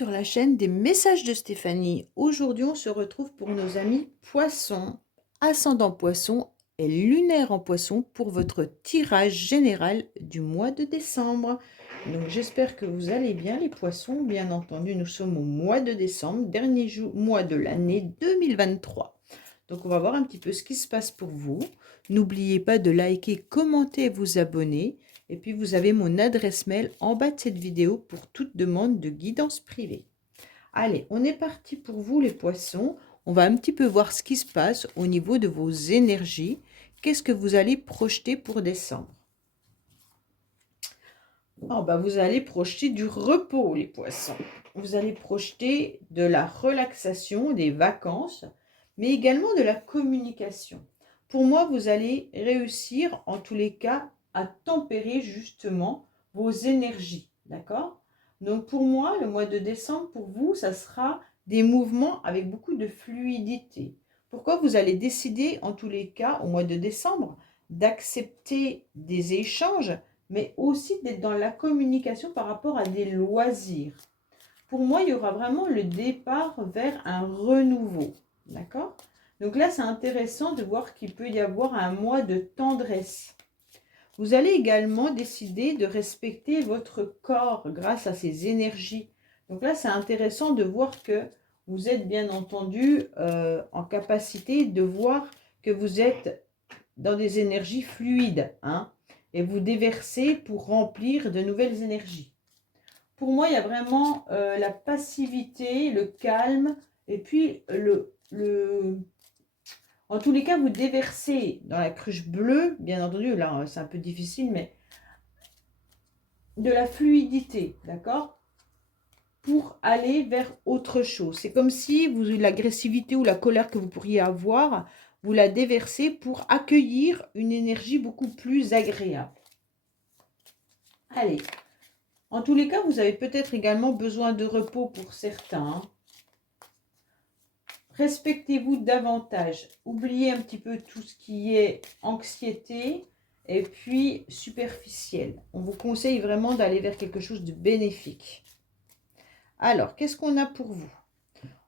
sur la chaîne des messages de Stéphanie. Aujourd'hui, on se retrouve pour nos amis poissons, ascendant poisson et lunaire en poisson pour votre tirage général du mois de décembre. Donc j'espère que vous allez bien les poissons. Bien entendu, nous sommes au mois de décembre, dernier mois de l'année 2023. Donc on va voir un petit peu ce qui se passe pour vous. N'oubliez pas de liker, commenter et vous abonner. Et puis, vous avez mon adresse mail en bas de cette vidéo pour toute demande de guidance privée. Allez, on est parti pour vous les poissons. On va un petit peu voir ce qui se passe au niveau de vos énergies. Qu'est-ce que vous allez projeter pour décembre? Vous allez projeter du repos les poissons. Vous allez projeter de la relaxation, des vacances, mais également de la communication. Pour moi, vous allez réussir en tous les cas à tempérer justement vos énergies, d'accord? Donc pour moi, le mois de décembre, pour vous, ça sera des mouvements avec beaucoup de fluidité. Pourquoi vous allez décider en tous les cas au mois de décembre d'accepter des échanges, mais aussi d'être dans la communication par rapport à des loisirs. Pour moi, il y aura vraiment le départ vers un renouveau, d'accord? Donc là, c'est intéressant de voir qu'il peut y avoir un mois de tendresse. Vous allez également décider de respecter votre corps grâce à ces énergies. Donc là, c'est intéressant de voir que vous êtes bien entendu en capacité de voir que vous êtes dans des énergies fluides, hein, et vous déversez pour remplir de nouvelles énergies. Pour moi, il y a vraiment la passivité, le calme, et puis en tous les cas, vous déversez dans la cruche bleue, bien entendu, là c'est un peu difficile, mais de la fluidité, d'accord, pour aller vers autre chose. C'est comme si l'agressivité ou la colère que vous pourriez avoir, vous la déversez pour accueillir une énergie beaucoup plus agréable. Allez, en tous les cas, vous avez peut-être également besoin de repos pour certains. Respectez-vous davantage. Oubliez un petit peu tout ce qui est anxiété et puis superficiel. On vous conseille vraiment d'aller vers quelque chose de bénéfique. Alors, qu'est-ce qu'on a pour vous?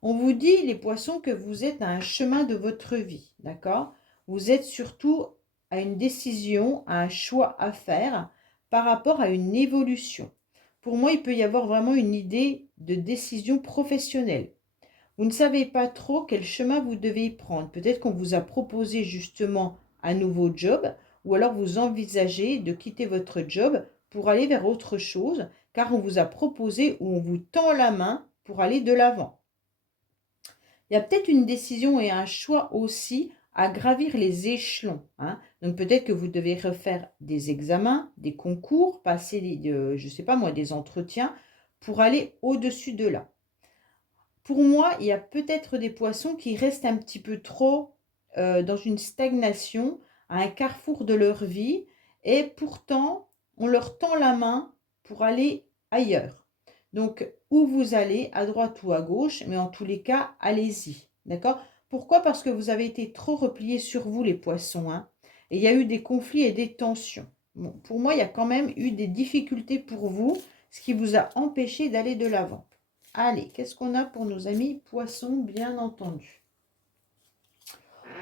On vous dit, les poissons, que vous êtes à un chemin de votre vie, d'accord? Vous êtes surtout à une décision, à un choix à faire par rapport à une évolution. Pour moi, il peut y avoir vraiment une idée de décision professionnelle. Vous ne savez pas trop quel chemin vous devez prendre. Peut-être qu'on vous a proposé justement un nouveau job, ou alors vous envisagez de quitter votre job pour aller vers autre chose, car on vous a proposé ou on vous tend la main pour aller de l'avant. Il y a peut-être une décision et un choix aussi à gravir les échelons, hein. Donc peut-être que vous devez refaire des examens, des concours, passer, je ne sais pas moi, des entretiens pour aller au-dessus de là. Pour moi, il y a peut-être des poissons qui restent un petit peu trop dans une stagnation, à un carrefour de leur vie, et pourtant, on leur tend la main pour aller ailleurs. Donc, où vous allez, à droite ou à gauche, mais en tous les cas, allez-y. D'accord? Pourquoi? Parce que vous avez été trop repliés sur vous, les poissons, hein, et il y a eu des conflits et des tensions. Bon, pour moi, il y a quand même eu des difficultés pour vous, ce qui vous a empêché d'aller de l'avant. Allez, qu'est-ce qu'on a pour nos amis poissons, bien entendu?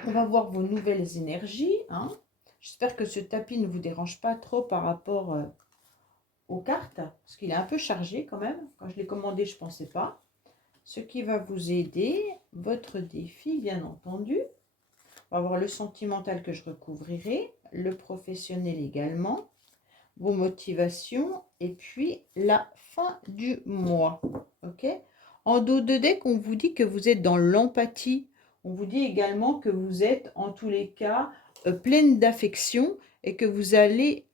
On va voir vos nouvelles énergies, hein. J'espère que ce tapis ne vous dérange pas trop par rapport aux cartes, parce qu'il est un peu chargé quand même. Quand je l'ai commandé, je ne pensais pas. Ce qui va vous aider, votre défi, bien entendu. On va voir le sentimental que je recouvrirai, le professionnel également, vos motivations et puis la fin du mois. Ok? En dos de deck, on vous dit que vous êtes dans l'empathie. On vous dit également que vous êtes en tous les cas pleine d'affection et que vous allez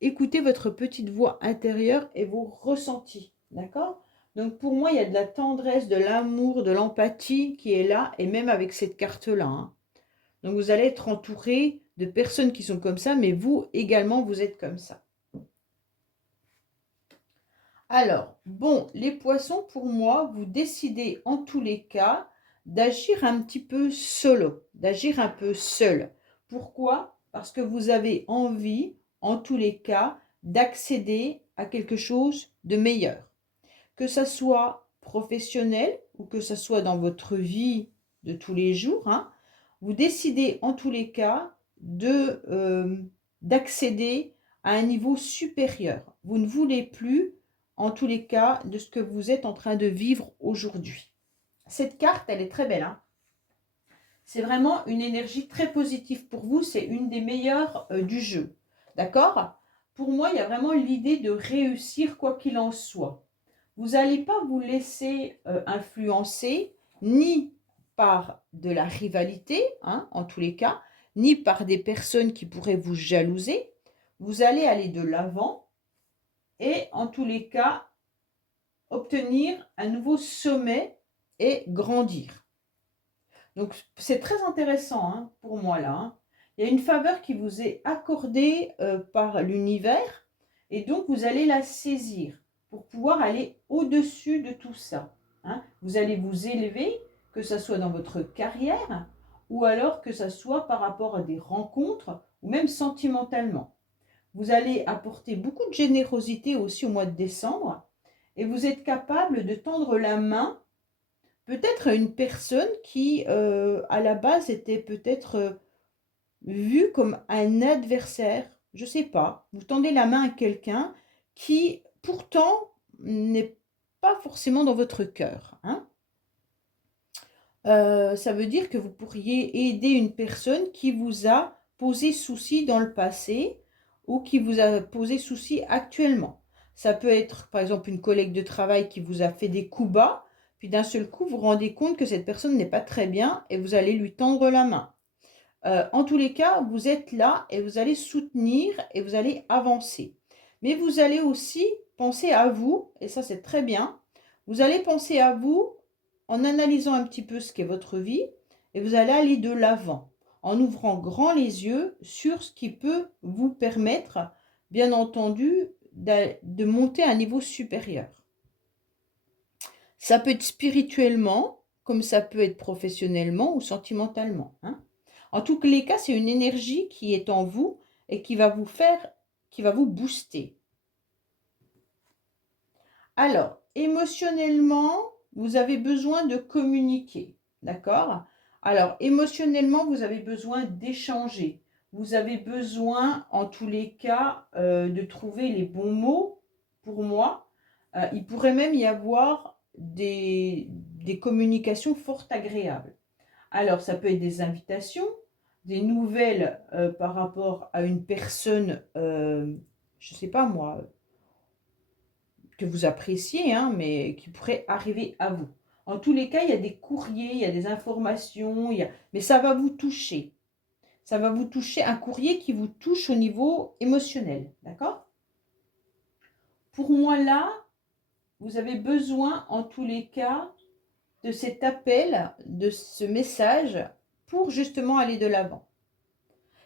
écouter votre petite voix intérieure et vos ressentis. D'accord? Donc pour moi, il y a de la tendresse, de l'amour, de l'empathie qui est là, et même avec cette carte-là, hein. Donc vous allez être entouré de personnes qui sont comme ça, mais vous également, vous êtes comme ça. Alors, bon, les poissons, pour moi, vous décidez en tous les cas d'agir un petit peu solo, d'agir un peu seul. Pourquoi? Parce que vous avez envie, en tous les cas, d'accéder à quelque chose de meilleur. Que ça soit professionnel ou que ce soit dans votre vie de tous les jours, hein, vous décidez en tous les cas d'accéder à un niveau supérieur. Vous ne voulez plus, en tous les cas, de ce que vous êtes en train de vivre aujourd'hui. Cette carte, elle est très belle, hein. C'est vraiment une énergie très positive pour vous. C'est une des meilleures du jeu. D'accord? Pour moi, il y a vraiment l'idée de réussir quoi qu'il en soit. Vous n'allez pas vous laisser influencer ni par de la rivalité, hein, en tous les cas, ni par des personnes qui pourraient vous jalouser. Vous allez aller de l'avant et en tous les cas, obtenir un nouveau sommet et grandir. Donc, c'est très intéressant, hein, pour moi là, hein. Il y a une faveur qui vous est accordée par l'univers et donc vous allez la saisir pour pouvoir aller au-dessus de tout ça, hein. Vous allez vous élever, que ce soit dans votre carrière ou alors que ce soit par rapport à des rencontres ou même sentimentalement. Vous allez apporter beaucoup de générosité aussi au mois de décembre et vous êtes capable de tendre la main peut-être une personne qui, à la base, était peut-être vue comme un adversaire. Je ne sais pas. Vous tendez la main à quelqu'un qui, pourtant, n'est pas forcément dans votre cœur, hein. Ça veut dire que vous pourriez aider une personne qui vous a posé souci dans le passé ou qui vous a posé souci actuellement. Ça peut être, par exemple, une collègue de travail qui vous a fait des coups bas, puis d'un seul coup, vous vous rendez compte que cette personne n'est pas très bien et vous allez lui tendre la main. En tous les cas, vous êtes là et vous allez soutenir et vous allez avancer. Mais vous allez aussi penser à vous, et ça c'est très bien, vous allez penser à vous en analysant un petit peu ce qu'est votre vie et vous allez aller de l'avant en ouvrant grand les yeux sur ce qui peut vous permettre, bien entendu, de monter à un niveau supérieur. Ça peut être spirituellement, comme ça peut être professionnellement ou sentimentalement, hein. En tous les cas, c'est une énergie qui est en vous et qui va vous booster. Alors, émotionnellement, vous avez besoin de communiquer, d'accord? Alors, émotionnellement, vous avez besoin d'échanger. Vous avez besoin, en tous les cas, de trouver les bons mots pour moi. Il pourrait même y avoir des communications fort agréables. Alors, ça peut être des invitations, des nouvelles par rapport à une personne, je ne sais pas moi, que vous appréciez, hein, mais qui pourrait arriver à vous. En tous les cas, il y a des courriers, il y a des informations, mais ça va vous toucher. Ça va vous toucher, un courrier qui vous touche au niveau émotionnel, d'accord? Pour moi, là, vous avez besoin, en tous les cas, de cet appel, de ce message, pour justement aller de l'avant.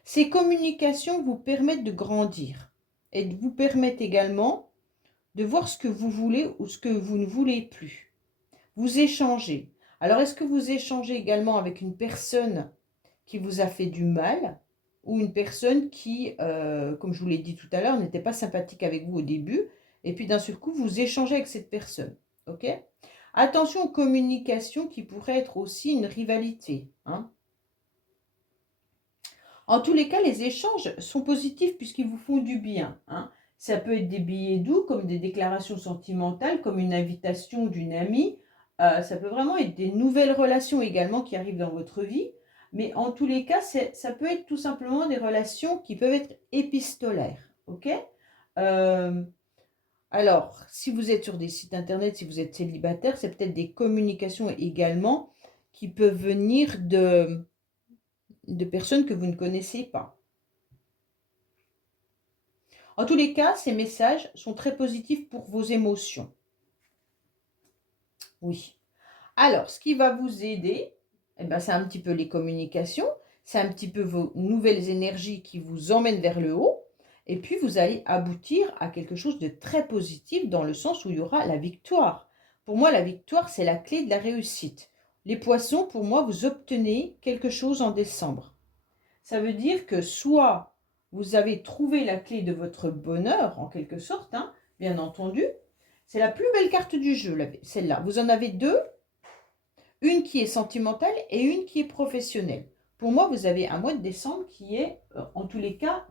Ces communications vous permettent de grandir et vous permettent également de voir ce que vous voulez ou ce que vous ne voulez plus. Vous échangez. Alors, est-ce que vous échangez également avec une personne qui vous a fait du mal ou une personne qui, comme je vous l'ai dit tout à l'heure, n'était pas sympathique avec vous au début et puis d'un seul coup, vous échangez avec cette personne, ok? Attention aux communications qui pourraient être aussi une rivalité, hein. En tous les cas, les échanges sont positifs puisqu'ils vous font du bien, hein. Ça peut être des billets doux, comme des déclarations sentimentales, comme une invitation d'une amie. Ça peut vraiment être des nouvelles relations également qui arrivent dans votre vie. Mais en tous les cas, ça peut être tout simplement des relations qui peuvent être épistolaires. Ok? Euh, alors, si vous êtes sur des sites internet, si vous êtes célibataire, c'est peut-être des communications également qui peuvent venir de personnes que vous ne connaissez pas. En tous les cas, ces messages sont très positifs pour vos émotions. Oui. Alors, ce qui va vous aider, eh ben, c'est un petit peu les communications, c'est un petit peu vos nouvelles énergies qui vous emmènent vers le haut, et puis vous allez aboutir à quelque chose de très positif dans le sens où il y aura la victoire. Pour moi, la victoire, c'est la clé de la réussite. Les poissons, pour moi, vous obtenez quelque chose en décembre. Ça veut dire que soit vous avez trouvé la clé de votre bonheur, en quelque sorte, hein, bien entendu. C'est la plus belle carte du jeu, celle-là. Vous en avez deux, une qui est sentimentale et une qui est professionnelle. Pour moi, vous avez un mois de décembre qui est, en tous les cas,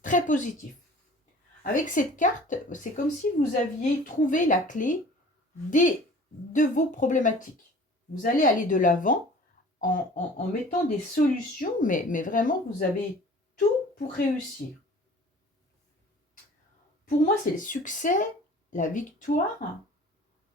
très positif. Avec cette carte, c'est comme si vous aviez trouvé la clé de vos problématiques. Vous allez aller de l'avant en mettant des solutions, mais vraiment, vous avez tout pour réussir. Pour moi, c'est le succès, la victoire,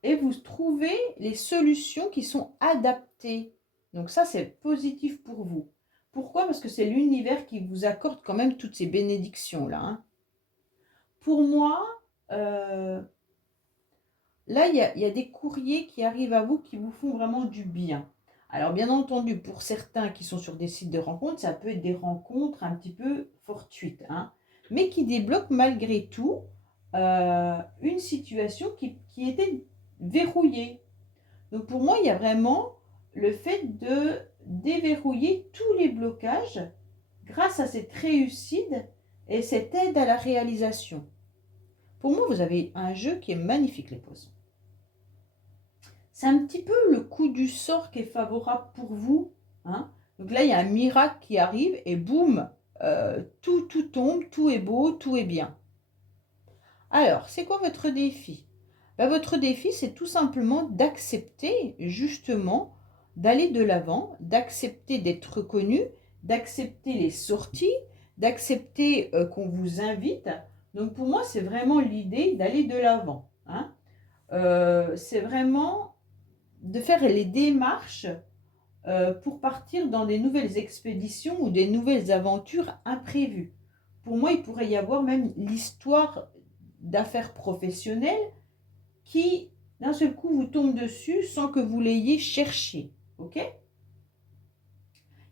et vous trouvez les solutions qui sont adaptées. Donc ça, c'est positif pour vous. Pourquoi? Parce que c'est l'univers qui vous accorde quand même toutes ces bénédictions-là. Hein. Pour moi, là, il y a des courriers qui arrivent à vous qui vous font vraiment du bien. Alors, bien entendu, pour certains qui sont sur des sites de rencontres, ça peut être des rencontres un petit peu fortuites, hein, mais qui débloquent malgré tout une situation qui était verrouillée. Donc, pour moi, il y a vraiment le fait de déverrouiller tous les blocages grâce à cette réussite et cette aide à la réalisation. Pour moi, vous avez un jeu qui est magnifique, les poissons. C'est un petit peu le coup du sort qui est favorable pour vous. Hein. Donc là, il y a un miracle qui arrive et boum, tout tombe, tout est beau, tout est bien. Alors, c'est quoi votre défi? Votre défi, c'est tout simplement d'accepter, justement, d'aller de l'avant, d'accepter d'être reconnu, d'accepter les sorties, d'accepter qu'on vous invite. Donc pour moi, c'est vraiment l'idée d'aller de l'avant. Hein. C'est vraiment de faire les démarches pour partir dans des nouvelles expéditions ou des nouvelles aventures imprévues. Pour moi, il pourrait y avoir même l'histoire d'affaires professionnelles qui, d'un seul coup, vous tombe dessus sans que vous l'ayez cherché. Ok?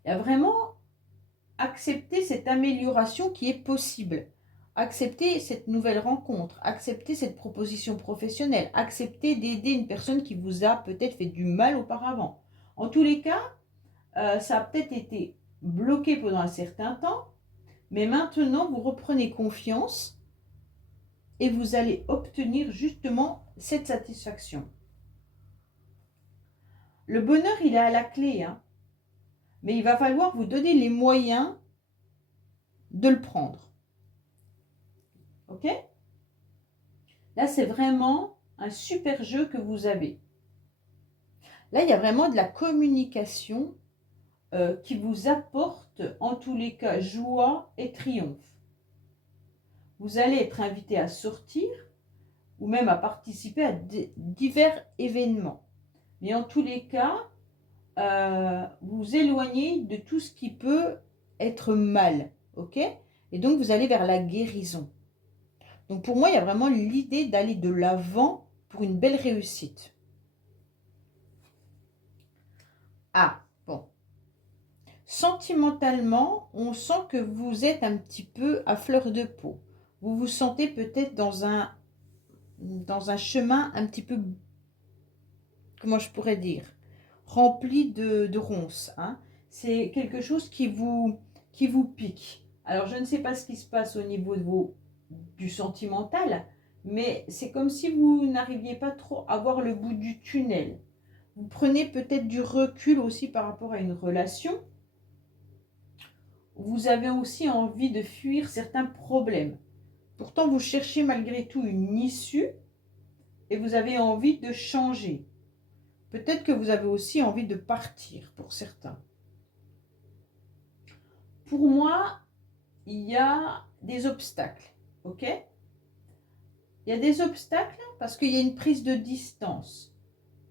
Il y a vraiment accepter cette amélioration qui est possible. Accepter cette nouvelle rencontre, accepter cette proposition professionnelle, accepter d'aider une personne qui vous a peut-être fait du mal auparavant. En tous les cas, ça a peut-être été bloqué pendant un certain temps, mais maintenant vous reprenez confiance et vous allez obtenir justement cette satisfaction. Le bonheur, il est à la clé, hein, mais il va falloir vous donner les moyens de le prendre. Ok? Là, c'est vraiment un super jeu que vous avez. Là, il y a vraiment de la communication qui vous apporte, en tous les cas, joie et triomphe. Vous allez être invité à sortir ou même à participer à divers événements. Mais en tous les cas, vous éloignez de tout ce qui peut être mal. Ok? Et donc, vous allez vers la guérison. Donc, pour moi, il y a vraiment l'idée d'aller de l'avant pour une belle réussite. Ah, bon. Sentimentalement, on sent que vous êtes un petit peu à fleur de peau. Vous vous sentez peut-être dans un chemin un petit peu, comment je pourrais dire, rempli de ronces. Hein. C'est quelque chose qui vous pique. Alors, je ne sais pas ce qui se passe au niveau du sentimental, mais c'est comme si vous n'arriviez pas trop à voir le bout du tunnel. Vous prenez peut-être du recul aussi par rapport à une relation. Vous avez aussi envie de fuir certains problèmes. Pourtant, vous cherchez malgré tout une issue et vous avez envie de changer. Peut-être que vous avez aussi envie de partir pour certains. Pour moi, il y a des obstacles. Ok? Il y a des obstacles parce qu'il y a une prise de distance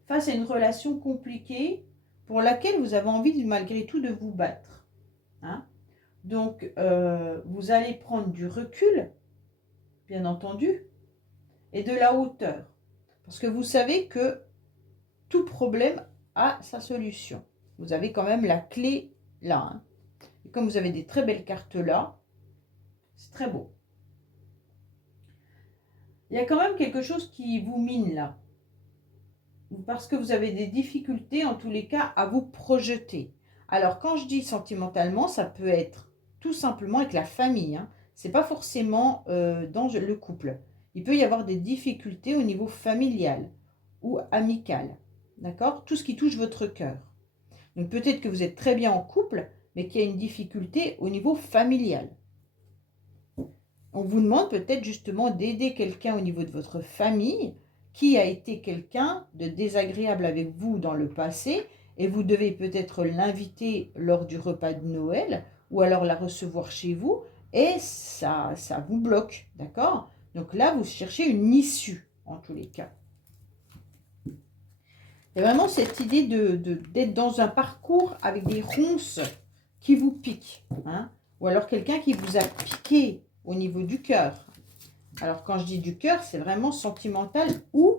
face à une relation compliquée pour laquelle vous avez envie malgré tout de vous battre. Hein? Donc, vous allez prendre du recul, bien entendu, et de la hauteur. Parce que vous savez que tout problème a sa solution. Vous avez quand même la clé là. Hein. Et comme vous avez des très belles cartes là, c'est très beau. Il y a quand même quelque chose qui vous mine là. Parce que vous avez des difficultés, en tous les cas, à vous projeter. Alors, quand je dis sentimentalement, ça peut être tout simplement avec la famille. Hein. Ce n'est pas forcément dans le couple. il peut y avoir des difficultés au niveau familial ou amical. D'accord? Tout ce qui touche votre cœur. Donc peut-être que vous êtes très bien en couple, mais qu'il y a une difficulté au niveau familial. On vous demande peut-être justement d'aider quelqu'un au niveau de votre famille qui a été quelqu'un de désagréable avec vous dans le passé et vous devez peut-être l'inviter lors du repas de Noël ou alors la recevoir chez vous et ça vous bloque, d'accord? Donc là, vous cherchez une issue en tous les cas. Il y a vraiment cette idée d'être dans un parcours avec des ronces qui vous piquent, hein? Ou alors quelqu'un qui vous a piqué au niveau du cœur. Alors quand je dis du cœur, c'est vraiment sentimental ou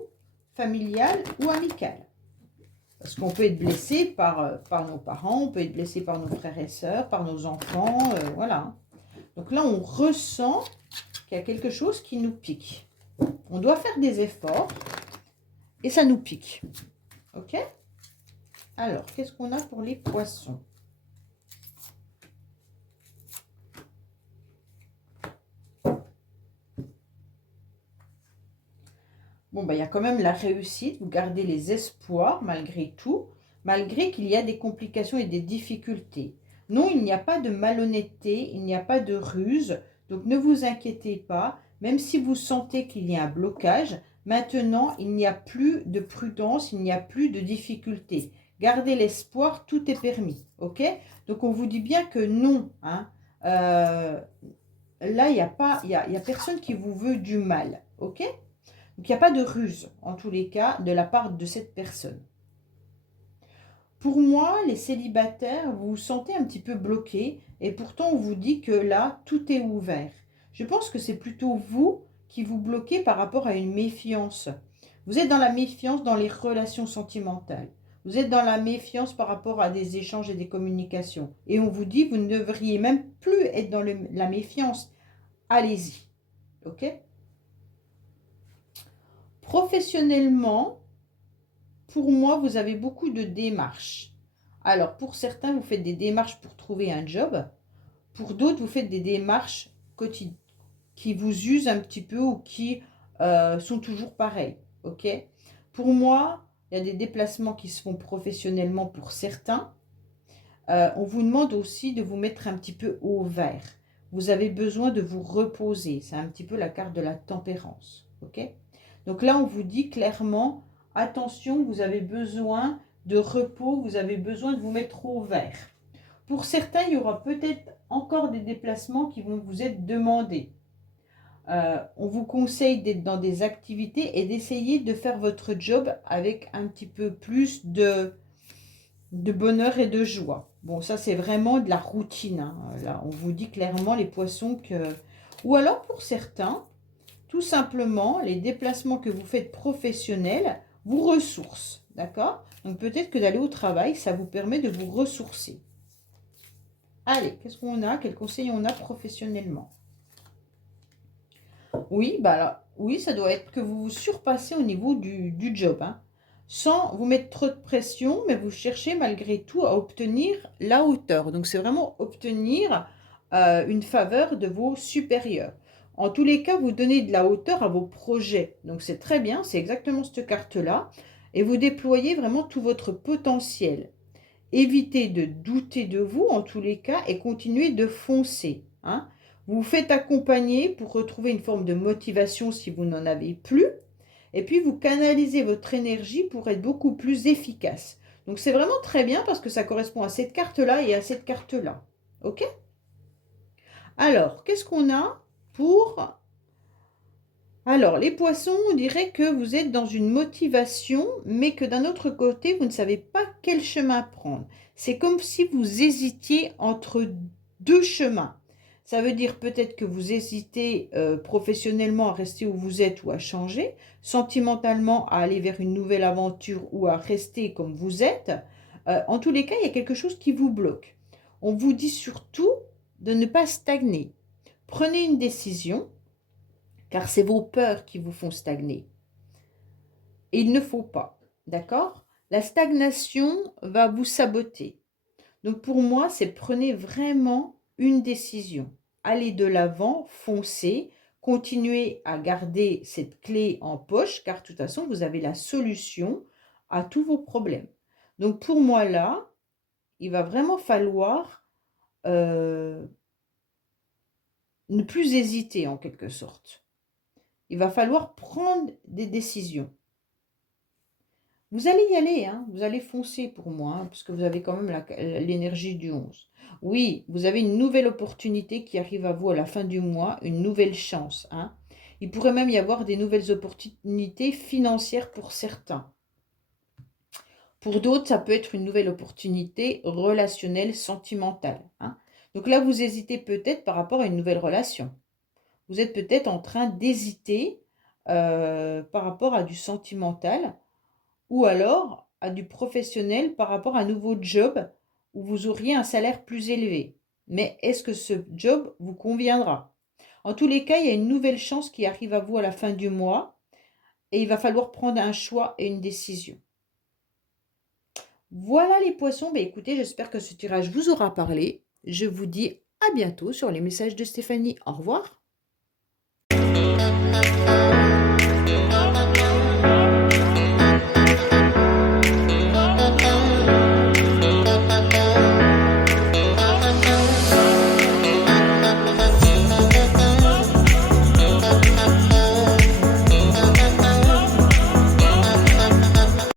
familial ou amical. Parce qu'on peut être blessé par nos parents, on peut être blessé par nos frères et sœurs, par nos enfants, voilà. Donc là, on ressent qu'il y a quelque chose qui nous pique. On doit faire des efforts et ça nous pique. Ok? Alors, qu'est-ce qu'on a pour les poissons? Bon, il y a quand même la réussite, vous gardez les espoirs malgré tout, malgré qu'il y a des complications et des difficultés. Non, il n'y a pas de malhonnêteté, il n'y a pas de ruse, donc ne vous inquiétez pas, même si vous sentez qu'il y a un blocage, maintenant, il n'y a plus de prudence, il n'y a plus de difficulté. Gardez l'espoir, tout est permis, ok? Donc, on vous dit bien que non, hein. Là, il n'y a personne qui vous veut du mal, ok? Donc, il n'y a pas de ruse, en tous les cas, de la part de cette personne. Pour moi, les célibataires, vous vous sentez un petit peu bloqués et pourtant, on vous dit que là, tout est ouvert. Je pense que c'est plutôt vous qui vous bloquez par rapport à une méfiance. Vous êtes dans la méfiance dans les relations sentimentales. Vous êtes dans la méfiance par rapport à des échanges et des communications. Et on vous dit, vous ne devriez même plus être dans la méfiance. Allez-y. OK? Professionnellement, pour moi, vous avez beaucoup de démarches. Alors, pour certains, vous faites des démarches pour trouver un job. Pour d'autres, vous faites des démarches quotidiennes qui vous usent un petit peu ou qui sont toujours pareilles. OK? Pour moi, il y a des déplacements qui se font professionnellement pour certains. On vous demande aussi de vous mettre un petit peu au vert. Vous avez besoin de vous reposer. C'est un petit peu la carte de la tempérance. OK? Donc là, on vous dit clairement, attention, vous avez besoin de repos, vous avez besoin de vous mettre au vert. Pour certains, il y aura peut-être encore des déplacements qui vont vous être demandés. On vous conseille d'être dans des activités et d'essayer de faire votre job avec un petit peu plus de bonheur et de joie. Bon, ça, c'est vraiment de la routine, hein. Là, on vous dit clairement, les poissons, que... Ou alors, pour certains, tout simplement, les déplacements que vous faites professionnels vous ressourcent, d'accord? Donc, peut-être que d'aller au travail, ça vous permet de vous ressourcer. Allez, qu'est-ce qu'on a? Quels conseils on a professionnellement? Oui, oui, ça doit être que vous vous surpassez au niveau du job, hein. Sans vous mettre trop de pression, mais vous cherchez malgré tout à obtenir la hauteur. Donc, c'est vraiment obtenir une faveur de vos supérieurs. En tous les cas, vous donnez de la hauteur à vos projets. Donc, c'est très bien, c'est exactement cette carte-là. Et vous déployez vraiment tout votre potentiel. Évitez de douter de vous, en tous les cas, et continuez de foncer, hein. Vous vous faites accompagner pour retrouver une forme de motivation si vous n'en avez plus. Et puis, vous canalisez votre énergie pour être beaucoup plus efficace. Donc, c'est vraiment très bien parce que ça correspond à cette carte-là et à cette carte-là. OK? Alors, qu'est-ce qu'on a pour... Alors, les poissons, on dirait que vous êtes dans une motivation, mais que d'un autre côté, vous ne savez pas quel chemin prendre. C'est comme si vous hésitiez entre deux chemins. Ça veut dire peut-être que vous hésitez professionnellement à rester où vous êtes ou à changer, sentimentalement à aller vers une nouvelle aventure ou à rester comme vous êtes. En tous les cas, il y a quelque chose qui vous bloque. On vous dit surtout de ne pas stagner. Prenez une décision, car c'est vos peurs qui vous font stagner. Et il ne faut pas, d'accord? La stagnation va vous saboter. Donc pour moi, c'est prenez vraiment une décision. Allez de l'avant, foncez, continuez à garder cette clé en poche, car de toute façon, vous avez la solution à tous vos problèmes. Donc pour moi là, il va vraiment falloir ne plus hésiter en quelque sorte. Il va falloir prendre des décisions. Vous allez y aller, hein, vous allez foncer pour moi, hein, parce que vous avez quand même l'énergie du 11. Oui, vous avez une nouvelle opportunité qui arrive à vous à la fin du mois, une nouvelle chance. Hein. Il pourrait même y avoir des nouvelles opportunités financières pour certains. Pour d'autres, ça peut être une nouvelle opportunité relationnelle, sentimentale. Hein. Donc là, vous hésitez peut-être par rapport à une nouvelle relation. Vous êtes peut-être en train d'hésiter par rapport à du sentimental ou alors à du professionnel par rapport à un nouveau job où vous auriez un salaire plus élevé. Mais est-ce que ce job vous conviendra? En tous les cas, il y a une nouvelle chance qui arrive à vous à la fin du mois et il va falloir prendre un choix et une décision. Voilà les poissons, ben écoutez, j'espère que ce tirage vous aura parlé. Je vous dis à bientôt sur les messages de Stéphanie. Au revoir.